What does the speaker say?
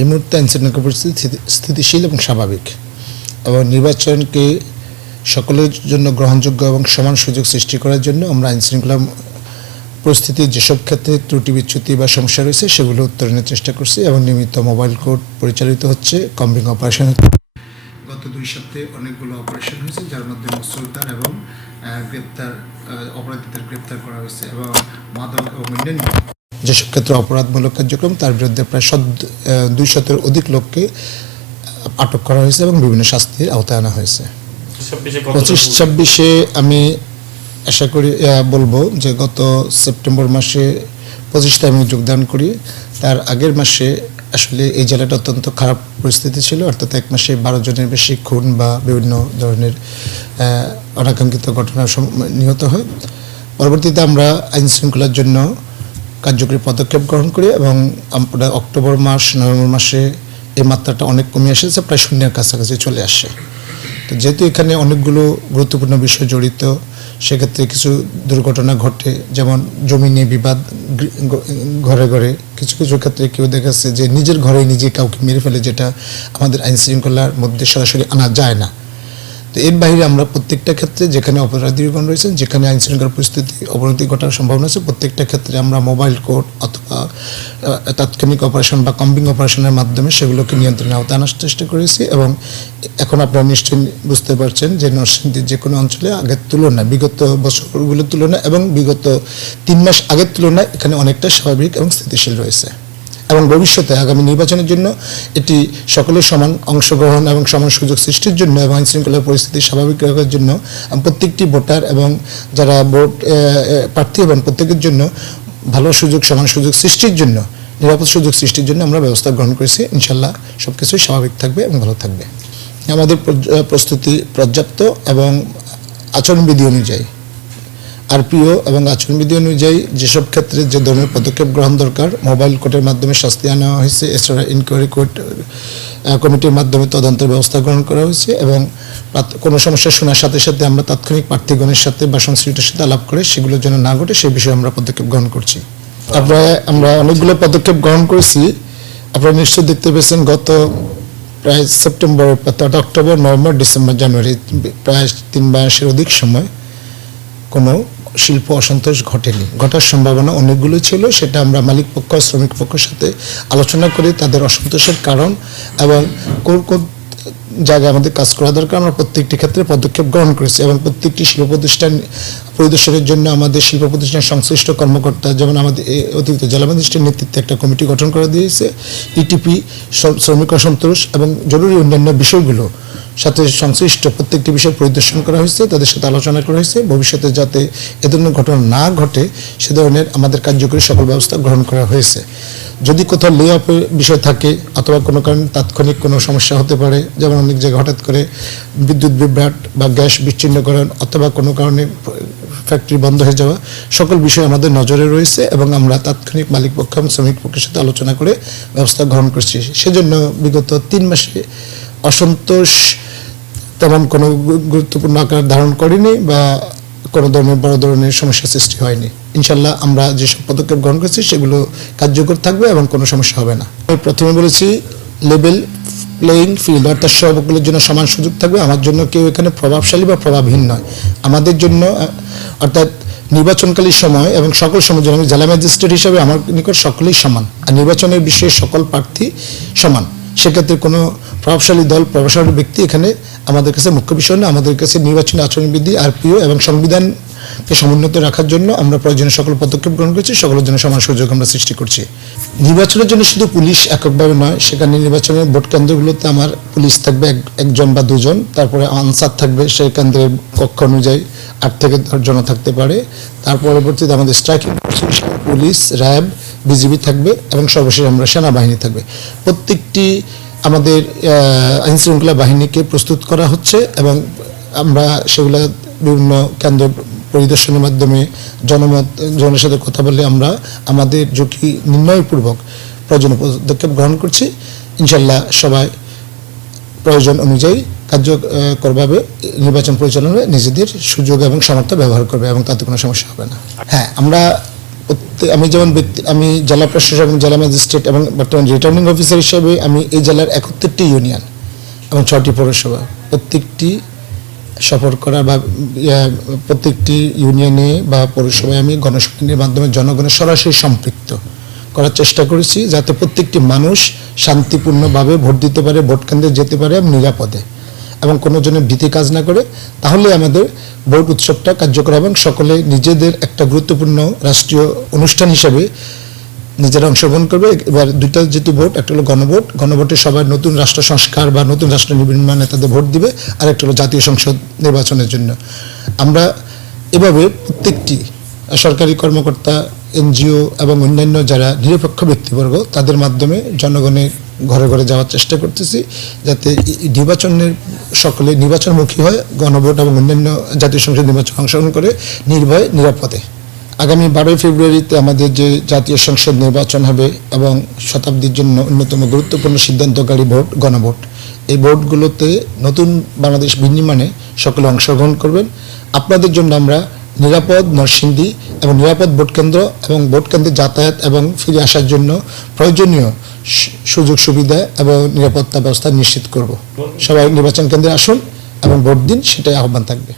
এই মুহূর্তে আইনশৃঙ্খলা পরিস্থিতি স্থিতিশীল এবং স্বাভাবিক, এবং নির্বাচনকে সকলের জন্য গ্রহণযোগ্য এবং সমান সুযোগ সৃষ্টি করার জন্য আমরা আইনশৃঙ্খলা পরিস্থিতির যেসব ক্ষেত্রে ত্রুটি বিচ্যুতি বা সমস্যা রয়েছে সেগুলো উত্তরণের চেষ্টা করছি, এবং নিয়মিত মোবাইল কোর্ট পরিচালিত হচ্ছে, কম্বিং অপারেশন। গত 2 সপ্তাহে অনেকগুলো অপারেশন হয়েছে, যার মধ্যে মসুলতার এবং অপরাধীদের গ্রেপ্তার করা হয়েছে, এবং মাদক ও অন্যান্য যেসব ক্ষেত্রে অপরাধমূলক কার্যক্রম তার বিরুদ্ধে প্রায় 200-এর অধিক লোককে আটক করা হয়েছে এবং বিভিন্ন শাস্তির আওতায় আনা হয়েছে। 25-26-এ আমি আশা করি বলবো যে গত সেপ্টেম্বর মাসে 25 আমি যোগদান করি। তার আগের মাসে আসলে এই জেলাটা অত্যন্ত খারাপ পরিস্থিতি ছিল, অর্থাৎ 1 মাসে 12 জনের বেশি খুন বা বিভিন্ন ধরনের অনাকাঙ্ক্ষিত ঘটনা নিহত হয়। পরবর্তীতে আমরা আইন শৃঙ্খলার জন্য কার্যকরী পদক্ষেপ গ্রহণ করি, এবং আমরা অক্টোবর মাস নভেম্বর মাসে এই মাত্রাটা অনেক কমে এসেছে, প্রায় শূন্যের কাছাকাছি চলে আসে। তো যেহেতু এখানে অনেকগুলো গুরুত্বপূর্ণ বিষয় জড়িত, সেক্ষেত্রে কিছু দুর্ঘটনা ঘটে, যেমন জমি নিয়ে বিবাদ ঘরে ঘরে, কিছু কিছু ক্ষেত্রে কেউ দেখাচ্ছে যে নিজের ঘরে নিজে কাউকে মেরে ফেলে, যেটা আমাদের আইন শৃঙ্খলার মধ্যে সরাসরি আনা যায় না। তো এর বাইরে আমরা প্রত্যেকটা ক্ষেত্রে যেখানে অপরাধীগণ রয়েছেন, যেখানে আইন শৃঙ্খলা পরিস্থিতি অবনতি ঘটার সম্ভাবনা আছে, প্রত্যেকটা ক্ষেত্রে আমরা মোবাইল কোর্ট অথবা তাৎক্ষণিক অপারেশন বা কম্বিং অপারেশনের মাধ্যমে সেগুলোকে নিয়ন্ত্রণে আওতায় আনার চেষ্টা করেছি। এবং এখন আপনারা নিশ্চয়ই বুঝতে পারছেন যে নরসিংদীর যে কোনো অঞ্চলে আগের তুলনায়, বিগত বছরগুলোর তুলনায় এবং বিগত 3 মাস আগের তুলনায় এখানে অনেকটা স্বাভাবিক এবং স্থিতিশীল রয়েছে, এবং ভবিষ্যতে আগামী নির্বাচনের জন্য এটি সকলের সমান অংশগ্রহণ এবং সমান সুযোগ সৃষ্টির জন্য এবং আইন শৃঙ্খলার পরিস্থিতি স্বাভাবিক রাখার জন্য প্রত্যেকটি ভোটার এবং যারা ভোট প্রার্থী এবং প্রত্যেকের জন্য ভালো সুযোগ, সমান সুযোগ সৃষ্টির জন্য, নিরাপদ সুযোগ সৃষ্টির জন্য আমরা ব্যবস্থা গ্রহণ করেছি। ইনশাল্লাহ সব কিছুই স্বাভাবিক থাকবে এবং ভালো থাকবে। আমাদের প্রস্তুতি পর্যাপ্ত, এবং আচরণবিধি অনুযায়ী, আরপিও এবং আচরণবিধি অনুযায়ী যেসব ক্ষেত্রে যে ধরনের পদক্ষেপ গ্রহণ দরকার, মোবাইল কোর্টের মাধ্যমে শাস্তি আনা হয়েছে, এছাড়া ইনকোয়ারি কোর্ট কমিটির মাধ্যমে তদন্তের ব্যবস্থা গ্রহণ করা হয়েছে, এবং কোনো সমস্যা শোনার সাথে সাথে আমরা তাৎক্ষণিক প্রার্থীগণের সাথে বা সংশ্লিষ্টদের সাথে আলাপ করে সেগুলোর জন্য না ঘটে সেই বিষয়ে আমরা পদক্ষেপ গ্রহণ করছি। আমরা অনেকগুলো পদক্ষেপ গ্রহণ করেছি। আপনারা নিশ্চয়ই দেখতে পেয়েছেন গত প্রায় সেপ্টেম্বর, অক্টোবর, নভেম্বর, ডিসেম্বর, জানুয়ারি, প্রায় 3 মাসের অধিক সময় কোনো শিল্প অসন্তোষ ঘটেনি। ঘটার সম্ভাবনা অনেকগুলো ছিল, সেটা আমরা মালিক পক্ষ, শ্রমিক পক্ষের সাথে আলোচনা করে তাদের অসন্তোষের কারণ এবং কোন জায়গায় আমাদের কাজ করা দরকার আমরা প্রত্যেকটি ক্ষেত্রে পদক্ষেপ গ্রহণ করেছি, এবং প্রত্যেকটি শিল্প প্রতিষ্ঠান পরিদর্শনের জন্য আমাদের শিল্প প্রতিষ্ঠানের সংশ্লিষ্ট কর্মকর্তা, যেমন আমাদের অতিরিক্ত জেলা ম্যাজিস্ট্রেটের নেতৃত্বে একটা কমিটি গঠন করে দিয়েছে। ইটিপি, শ্রমিক অসন্তোষ এবং জরুরি অন্যান্য বিষয়গুলো সাথে সংশ্লিষ্ট প্রত্যেকটি বিষয় পরিদর্শন করা হয়েছে, তাদের সাথে আলোচনা করা হয়েছে। ভবিষ্যতে যাতে এ ধরনের ঘটনা না ঘটে সে ধরনের আমাদের কার্যকরী সকল ব্যবস্থা গ্রহণ করা হয়েছে। যদি কোথাও লে অফের বিষয় থাকে অথবা কোনো কারণে তাৎক্ষণিক কোনো সমস্যা হতে পারে, যেমন অনেক জায়গায় হঠাৎ করে বিদ্যুৎ বিভ্রাট বা গ্যাস বিচ্ছিন্নকরণ অথবা কোনো কারণে ফ্যাক্টরি বন্ধ হয়ে যাওয়া, সকল বিষয় আমাদের নজরে রয়েছে, এবং আমরা তাৎক্ষণিক মালিক পক্ষ এবং শ্রমিক পক্ষের সাথে আলোচনা করে ব্যবস্থা গ্রহণ করছি। সেজন্য বিগত 3 মাসে অসন্তোষ তেমন কোনো গুরুত্বপূর্ণ আকার ধারণ করেনি বা কোনো ধরনের বড় ধরনের সমস্যা সৃষ্টি হয়নি। ইনশাল্লাহ আমরা যেসব পদক্ষেপ গ্রহণ করছি সেগুলো কার্যকর থাকবে এবং কোনো সমস্যা হবে না। আমি প্রথমে বলেছি লেভেল প্লেয়িং ফিল্ড, অর্থাৎ সকলের জন্য সমান সুযোগ থাকবে। আমার জন্য কেউ এখানে প্রভাবশালী বা প্রভাবহীন নয়। আমাদের জন্য অর্থাৎ নির্বাচনকালীন সময় এবং সকল সময় জন্য আমি জেলা ম্যাজিস্ট্রেট হিসাবে আমার নিকট সকলেই সমান, আর নির্বাচনের বিষয়ে সকল প্রার্থী সমান। সেক্ষেত্রে কোনো প্রভাবশালী দল, প্রভাবশালী ব্যক্তি এখানে আমাদের কাছে মুখ্য বিষয় না। আমাদের কাছে নির্বাচনী আচরণবিধি, আরপিও এবং সংবিধানকে সমুন্নত রাখার জন্য আমরা প্রয়োজনীয় সকল পদক্ষেপ গ্রহণ করছি, সকলের জন্য সমান সুযোগ আমরা সৃষ্টি করছি। নির্বাচনের জন্য শুধু পুলিশ এককভাবে নয়, সেখানে নির্বাচনের ভোট কেন্দ্রগুলোতে আমার পুলিশ থাকবে 1জন বা 2জন, তারপরে আনসার থাকবে সেই কেন্দ্রের কক্ষ অনুযায়ী 8 থেকে 10 জন থাকতে পারে। তার পরবর্তীতে আমাদের স্ট্রাইকিং ফোর্স হিসেবে পুলিশ, র্যাব, বিজিবি থাকবে, এবং সর্বশেষ আমরা সেনাবাহিনী থাকবে। প্রত্যেকটি আমাদের আইন শৃঙ্খলা বাহিনীকে প্রস্তুত করা হচ্ছে, এবং আমরা সেগুলো বিভিন্ন কেন্দ্র পরিদর্শনের মাধ্যমে জনের সাথে কথা বলে আমরা আমাদের ঝুঁকি নির্ণয়পূর্বক প্রয়োজনীয় পদক্ষেপ গ্রহণ করছি। ইনশাল্লাহ সবাই প্রয়োজন অনুযায়ী কার্যকরভাবে নির্বাচন পরিচালনায় নিজেদের সুযোগ এবং সামর্থ্য ব্যবহার করবে, এবং তাতে কোনো সমস্যা হবে না। হ্যাঁ, আমরা আমি যেমন আমি জেলা প্রশাসক এবং জেলা ম্যাজিস্ট্রেট এবং বর্তমান রিটার্নিং অফিসার হিসেবে আমি এই জেলার 71টি ইউনিয়ন এবং 6টি পৌরসভা প্রত্যেকটি সফর করা বা প্রত্যেকটি ইউনিয়নে বা পৌরসভায় আমি গণশুনানির মাধ্যমে জনগণের সরাসরি সম্পৃক্ত করার চেষ্টা করেছি, যাতে প্রত্যেকটি মানুষ শান্তিপূর্ণভাবে ভোট দিতে পারে, ভোট কেন্দ্রে যেতে পারে নিরাপদে এবং কোনো জনের ভীতি কাজ না করে। তাহলে আমাদের ভোট উৎসবটা কার্যকর এবং সকলে নিজেদের একটা গুরুত্বপূর্ণ রাষ্ট্রীয় অনুষ্ঠান হিসেবে নিজেরা অংশগ্রহণ করবে। এবার দুইটা যেহেতু ভোট, একটা হলো গণভোট, গণভোটে সবাই নতুন রাষ্ট্র সংস্কার বা নতুন রাষ্ট্র নির্মাণে তাদের ভোট দিবে, আর একটা হলো জাতীয় সংসদ নির্বাচনের জন্য। আমরা এভাবে প্রত্যেকটি সরকারি কর্মকর্তা, এনজিও এবং অন্যান্য যারা নিরপেক্ষ ব্যক্তিবর্গ তাদের মাধ্যমে জনগণের ঘরে ঘরে যাওয়ার চেষ্টা করতেছি, যাতে নির্বাচনের সকলে নির্বাচনমুখী হয়, গণভোট এবং অন্যান্য জাতীয় সংসদ নির্বাচন অংশগ্রহণ করে নির্ভয়ে নিরাপদে। আগামী 12 ফেব্রুয়ারিতে আমাদের যে জাতীয় সংসদ নির্বাচন হবে এবং শতাব্দীর জন্য অন্যতম গুরুত্বপূর্ণ সিদ্ধান্তকারী ভোট গণভোট, এই ভোটগুলোতে নতুন বাংলাদেশ বিনির্মাণে সকলে অংশগ্রহণ করবেন। আপনাদের জন্য আমরা নিরাপদ নরসিংদী এবং নিরাপদ ভোটকেন্দ্র এবং ভোটকেন্দ্রে যাতায়াত এবং ফিরে আসার জন্য প্রয়োজনীয় সুযোগ সুবিধা এবং নিরাপত্তা ব্যবস্থা নিশ্চিত করব। সবাই নির্বাচন কেন্দ্রে আসুন এবং ভোট দিন, সেটাই আহ্বান থাকবে।